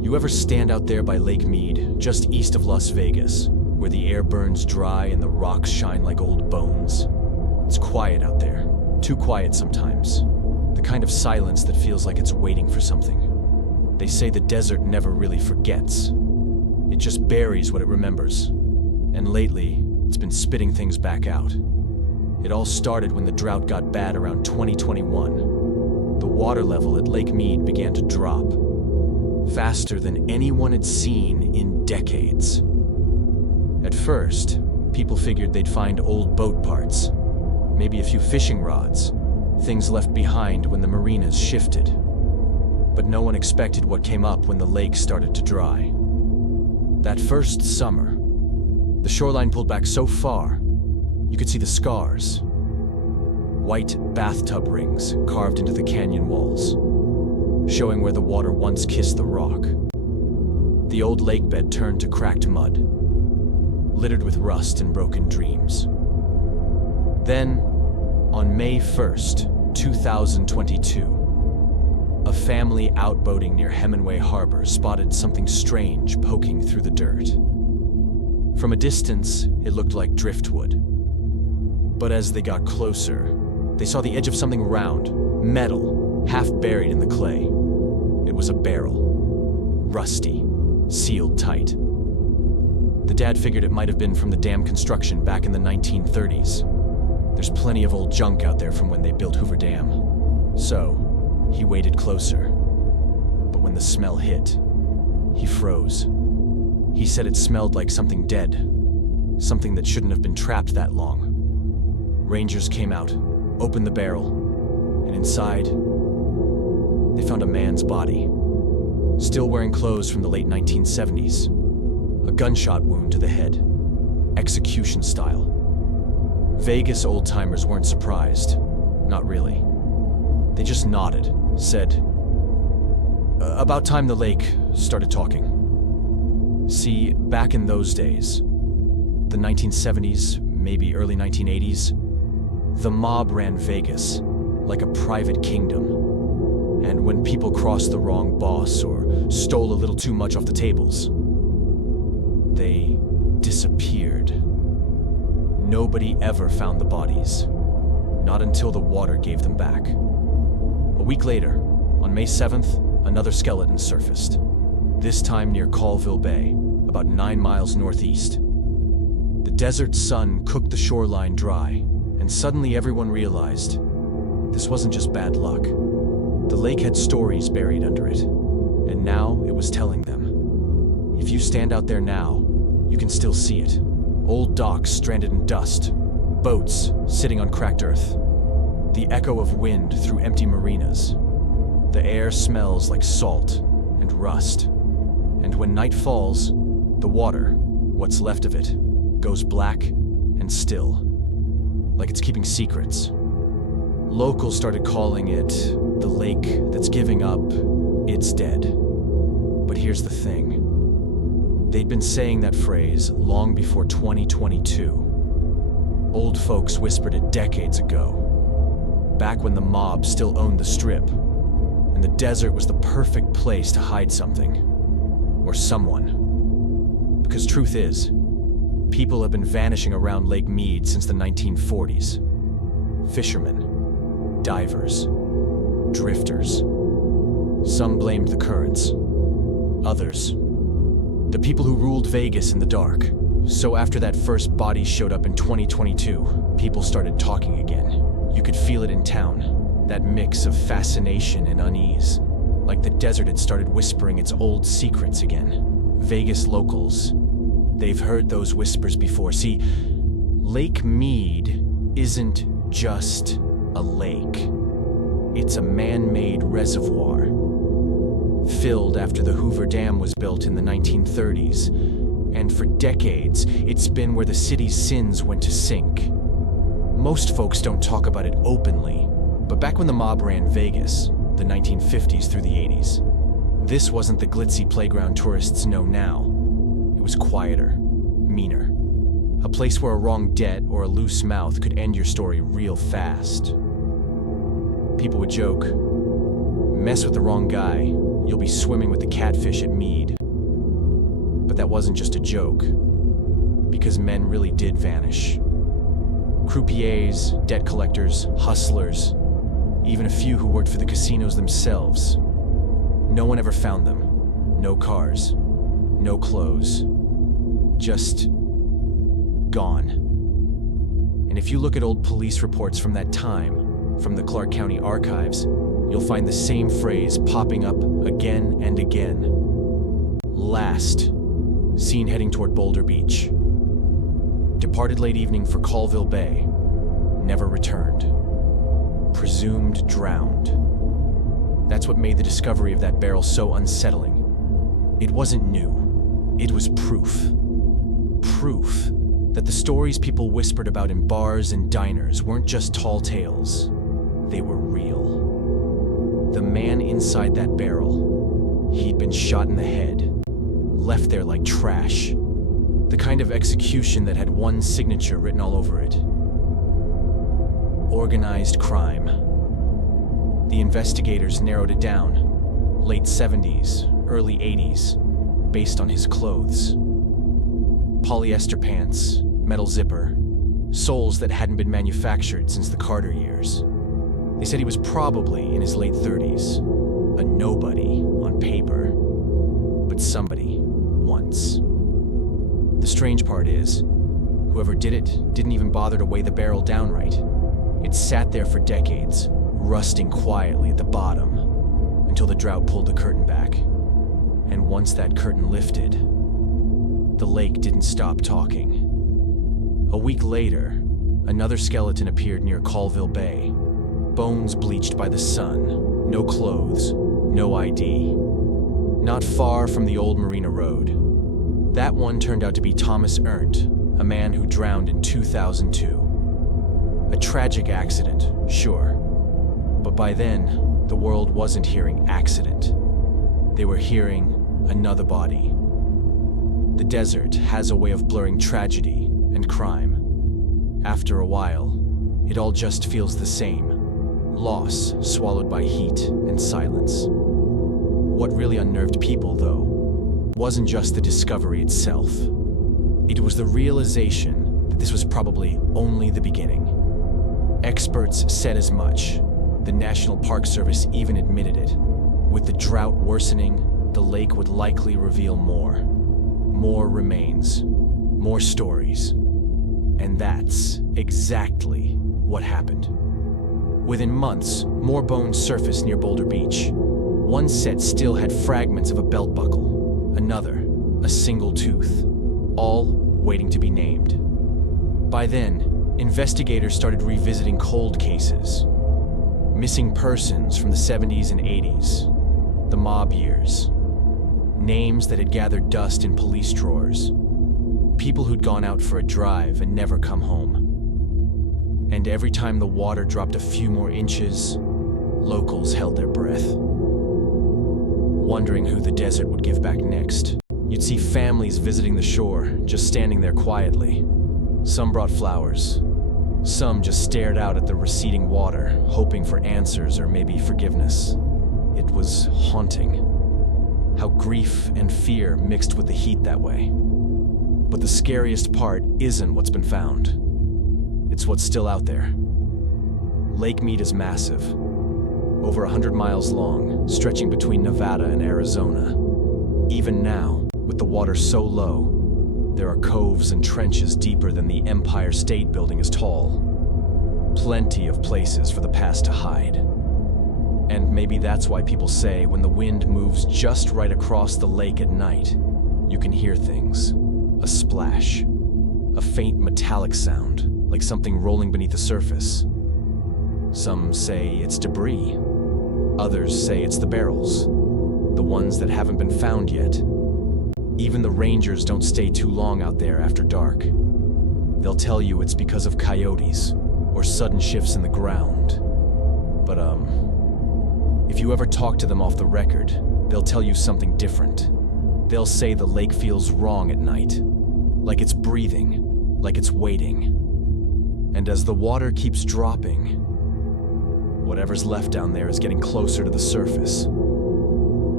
You ever stand out there by Lake Mead, just east of Las Vegas, where the air burns dry and the rocks shine like old bones? It's quiet out there, too quiet sometimes. The kind of silence that feels like it's waiting for something. They say the desert never really forgets. It just buries what it remembers. And lately, it's been spitting things back out. It all started when the drought got bad around 2021. The water level at Lake Mead began to drop, faster than anyone had seen in decades. At first, people figured they'd find old boat parts, maybe a few fishing rods, things left behind when the marinas shifted. But no one expected what came up when the lake started to dry. That first summer, the shoreline pulled back so far, you could see the scars. White bathtub rings carved into the canyon walls, showing where the water once kissed the rock. The old lake bed turned to cracked mud, littered with rust and broken dreams. Then, on May 1st, 2022, a family out boating near Hemingway Harbor spotted something strange poking through the dirt. From a distance, it looked like driftwood. But as they got closer, they saw the edge of something round, metal, half buried in the clay. It was a barrel, rusty, sealed tight. The dad figured it might have been from the dam construction back in the 1930s. There's plenty of old junk out there from when they built Hoover Dam. So, he waited closer. But when the smell hit, he froze. He said it smelled like something dead, something that shouldn't have been trapped that long. Rangers came out, opened the barrel, and inside, they found a man's body, still wearing clothes from the late 1970s. A gunshot wound to the head, execution style. Vegas old-timers weren't surprised, not really. They just nodded, said, about time the lake started talking. See, back in those days, the 1970s, maybe early 1980s, the mob ran Vegas like a private kingdom. And when people crossed the wrong boss or stole a little too much off the tables, they disappeared. Nobody ever found the bodies, not until the water gave them back. A week later, on May 7th, another skeleton surfaced, this time near Colville Bay, about 9 miles northeast. The desert sun cooked the shoreline dry, and suddenly everyone realized this wasn't just bad luck. The lake had stories buried under it, and now it was telling them. If you stand out there now, you can still see it. Old docks stranded in dust, boats sitting on cracked earth, the echo of wind through empty marinas. The air smells like salt and rust, and when night falls, the water, what's left of it, goes black and still, like it's keeping secrets. Locals started calling it the lake that's giving up, it's dead. But here's the thing. They'd been saying that phrase long before 2022. Old folks whispered it decades ago, back when the mob still owned the strip, and the desert was the perfect place to hide something, or someone. Because truth is, people have been vanishing around Lake Mead since the 1940s. Fishermen, divers, drifters. Some blamed the currents. Others, the people who ruled Vegas in the dark. So after that first body showed up in 2022, people started talking again. You could feel it in town, that mix of fascination and unease. Like the desert had started whispering its old secrets again. Vegas locals, they've heard those whispers before. See, Lake Mead isn't just a lake. It's a man-made reservoir, filled after the Hoover Dam was built in the 1930s. And for decades, it's been where the city's sins went to sink. Most folks don't talk about it openly, but back when the mob ran Vegas, the 1950s through the 80s, this wasn't the glitzy playground tourists know now. It was quieter, meaner. A place where a wrong debt or a loose mouth could end your story real fast. People would joke, mess with the wrong guy, you'll be swimming with the catfish at Mead. But that wasn't just a joke, because men really did vanish. Croupiers, debt collectors, hustlers, even a few who worked for the casinos themselves. No one ever found them. No cars, no clothes, just gone. And if you look at old police reports from that time, from the Clark County archives, you'll find the same phrase popping up again and again. Last, seen heading toward Boulder Beach. Departed late evening for Colville Bay, never returned. Presumed drowned. That's what made the discovery of that barrel so unsettling. It wasn't new. It was proof. Proof that the stories people whispered about in bars and diners weren't just tall tales. They were real. The man inside that barrel, he'd been shot in the head, left there like trash. The kind of execution that had one signature written all over it. Organized crime. The investigators narrowed it down. Late 70s, early 80s, based on his clothes. Polyester pants, metal zipper, soles that hadn't been manufactured since the Carter years. They said he was probably in his late 30s, a nobody on paper, but somebody once. The strange part is, whoever did it didn't even bother to weigh the barrel down right. It sat there for decades, rusting quietly at the bottom, until the drought pulled the curtain back. And once that curtain lifted, the lake didn't stop talking. A week later, another skeleton appeared near Colville Bay. Bones bleached by the sun, no clothes, no ID. Not far from the old Marina Road. That one turned out to be Thomas Erndt, a man who drowned in 2002. A tragic accident, sure. But by then, the world wasn't hearing accident. They were hearing another body. The desert has a way of blurring tragedy and crime. After a while, it all just feels the same. Loss swallowed by heat and silence. What really unnerved people, though, wasn't just the discovery itself. It was the realization that this was probably only the beginning. Experts said as much. The National Park Service even admitted it. With the drought worsening, the lake would likely reveal more. More remains. More stories. And that's exactly what happened. Within months, more bones surfaced near Boulder Beach. One set still had fragments of a belt buckle. Another, a single tooth. All waiting to be named. By then, investigators started revisiting cold cases. Missing persons from the 70s and 80s. The mob years. Names that had gathered dust in police drawers. People who'd gone out for a drive and never come home. And every time the water dropped a few more inches, locals held their breath. Wondering who the desert would give back next. You'd see families visiting the shore, just standing there quietly. Some brought flowers. Some just stared out at the receding water, hoping for answers or maybe forgiveness. It was haunting. How grief and fear mixed with the heat that way. But the scariest part isn't what's been found. It's what's still out there. Lake Mead is massive. Over 100 miles long, stretching between Nevada and Arizona. Even now, with the water so low, there are coves and trenches deeper than the Empire State Building is tall. Plenty of places for the past to hide. And maybe that's why people say when the wind moves just right across the lake at night, you can hear things. A splash. A faint metallic sound, like something rolling beneath the surface. Some say it's debris. Others say it's the barrels. The ones that haven't been found yet. Even the rangers don't stay too long out there after dark. They'll tell you it's because of coyotes or sudden shifts in the ground. But if you ever talk to them off the record, they'll tell you something different. They'll say the lake feels wrong at night, like it's breathing, like it's waiting. And as the water keeps dropping, whatever's left down there is getting closer to the surface.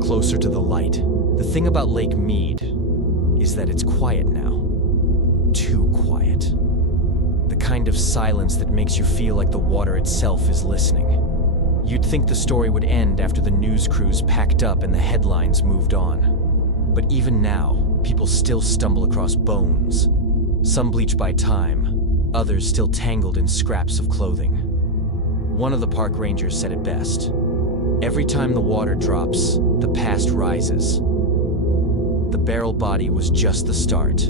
closer to the light. The thing about Lake Mead is that it's quiet now. Too quiet. The kind of silence that makes you feel like the water itself is listening. You'd think the story would end after the news crews packed up and the headlines moved on. But even now, people still stumble across bones. Some bleached by time, others still tangled in scraps of clothing. One of the park rangers said it best. Every time the water drops, the past rises. The barrel body was just the start.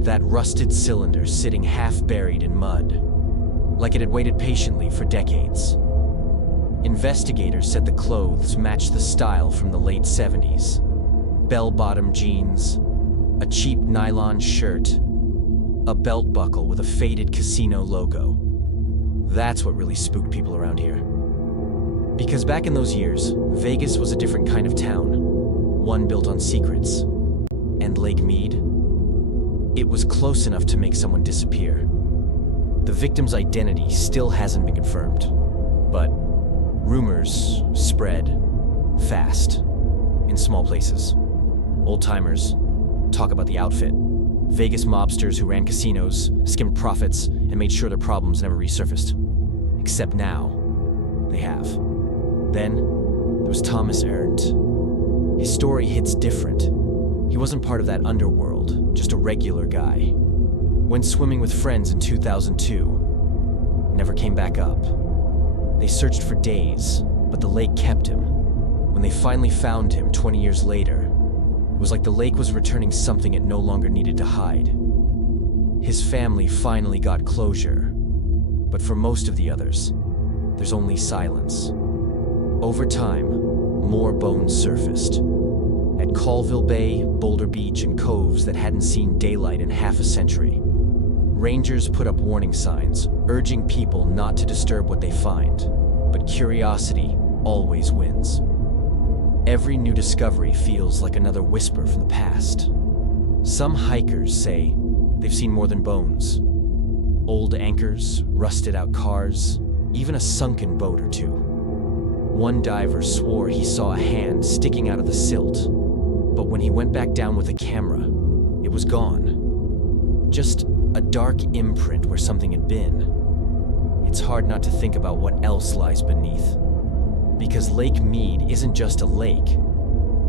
That rusted cylinder sitting half buried in mud, like it had waited patiently for decades. Investigators said the clothes matched the style from the late 70s. Bell-bottom jeans, a cheap nylon shirt, a belt buckle with a faded casino logo. That's what really spooked people around here. Because back in those years, Vegas was a different kind of town, one built on secrets. And Lake Mead? It was close enough to make someone disappear. The victim's identity still hasn't been confirmed, but rumors spread fast in small places. Old-timers talk about the outfit. Vegas mobsters who ran casinos, skimmed profits, and made sure their problems never resurfaced. Except now, they have. Then, there was Thomas Arendt. His story hits different. He wasn't part of that underworld, just a regular guy. Went swimming with friends in 2002. Never came back up. They searched for days, but the lake kept him. When they finally found him 20 years later, it was like the lake was returning something it no longer needed to hide. His family finally got closure, but for most of the others, there's only silence. Over time, more bones surfaced. At Colville Bay, Boulder Beach, and coves that hadn't seen daylight in half a century. Rangers put up warning signs, urging people not to disturb what they find. But curiosity always wins. Every new discovery feels like another whisper from the past. Some hikers say they've seen more than bones. Old anchors, rusted out cars, even a sunken boat or two. One diver swore he saw a hand sticking out of the silt, but when he went back down with a camera, it was gone. Just a dark imprint where something had been. It's hard not to think about what else lies beneath. Because Lake Mead isn't just a lake,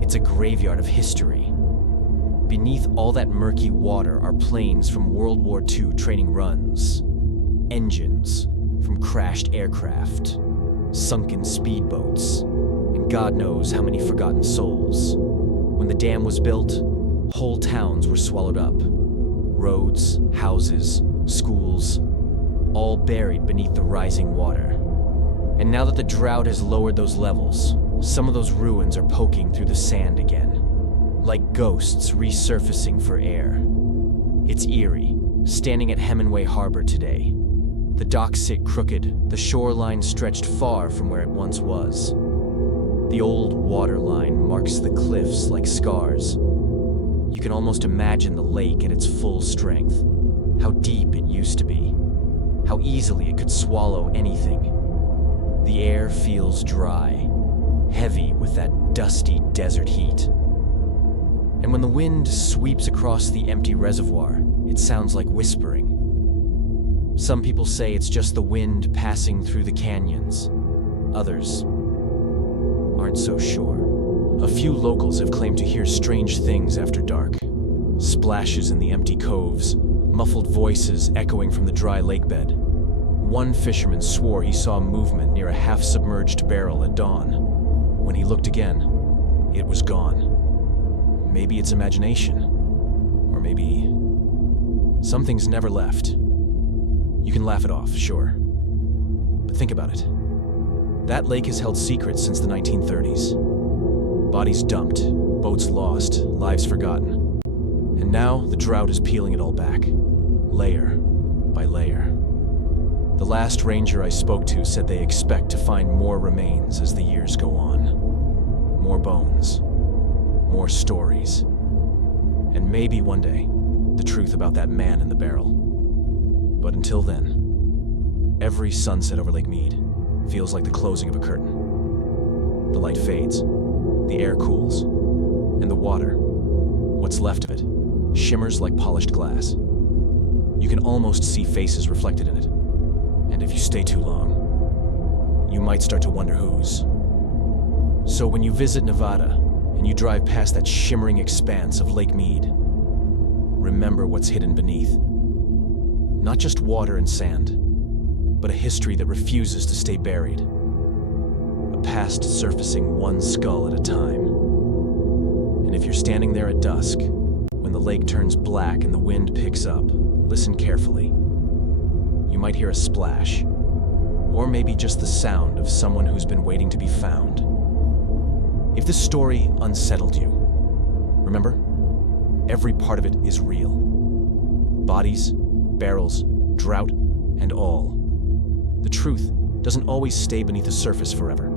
it's a graveyard of history. Beneath all that murky water are planes from World War II training runs, engines from crashed aircraft, sunken speedboats, and God knows how many forgotten souls. When the dam was built, whole towns were swallowed up. Roads, houses, schools, all buried beneath the rising water. And now that the drought has lowered those levels, some of those ruins are poking through the sand again, like ghosts resurfacing for air. It's eerie, standing at Hemingway Harbor today. The docks sit crooked, the shoreline stretched far from where it once was. The old waterline marks the cliffs like scars. You can almost imagine the lake at its full strength, how deep it used to be, how easily it could swallow anything. The air feels dry, heavy with that dusty desert heat. And when the wind sweeps across the empty reservoir, it sounds like whispering. Some people say it's just the wind passing through the canyons. Others aren't so sure. A few locals have claimed to hear strange things after dark. Splashes in the empty coves, muffled voices echoing from the dry lake bed. One fisherman swore he saw movement near a half-submerged barrel at dawn. When he looked again, it was gone. Maybe it's imagination. Or maybe something's never left. You can laugh it off, sure. But think about it. That lake has held secrets since the 1930s. Bodies dumped, boats lost, lives forgotten. And now the drought is peeling it all back, layer by layer. The last ranger I spoke to said they expect to find more remains as the years go on. More bones, more stories, and maybe one day, the truth about that man in the barrel. But until then, every sunset over Lake Mead feels like the closing of a curtain. The light fades, the air cools, and the water, what's left of it, shimmers like polished glass. You can almost see faces reflected in it. And if you stay too long, you might start to wonder whose. So when you visit Nevada and you drive past that shimmering expanse of Lake Mead, remember what's hidden beneath. Not just water and sand, but a history that refuses to stay buried. A past surfacing one skull at a time. And if you're standing there at dusk, when the lake turns black and the wind picks up, listen carefully. You might hear a splash, or maybe just the sound of someone who's been waiting to be found. If this story unsettled you, remember, every part of it is real. Bodies, barrels, drought, and all. The truth doesn't always stay beneath the surface forever.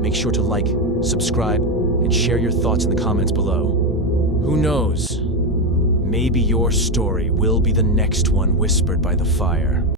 Make sure to like, subscribe, and share your thoughts in the comments below. Who knows? Maybe your story will be the next one whispered by the fire.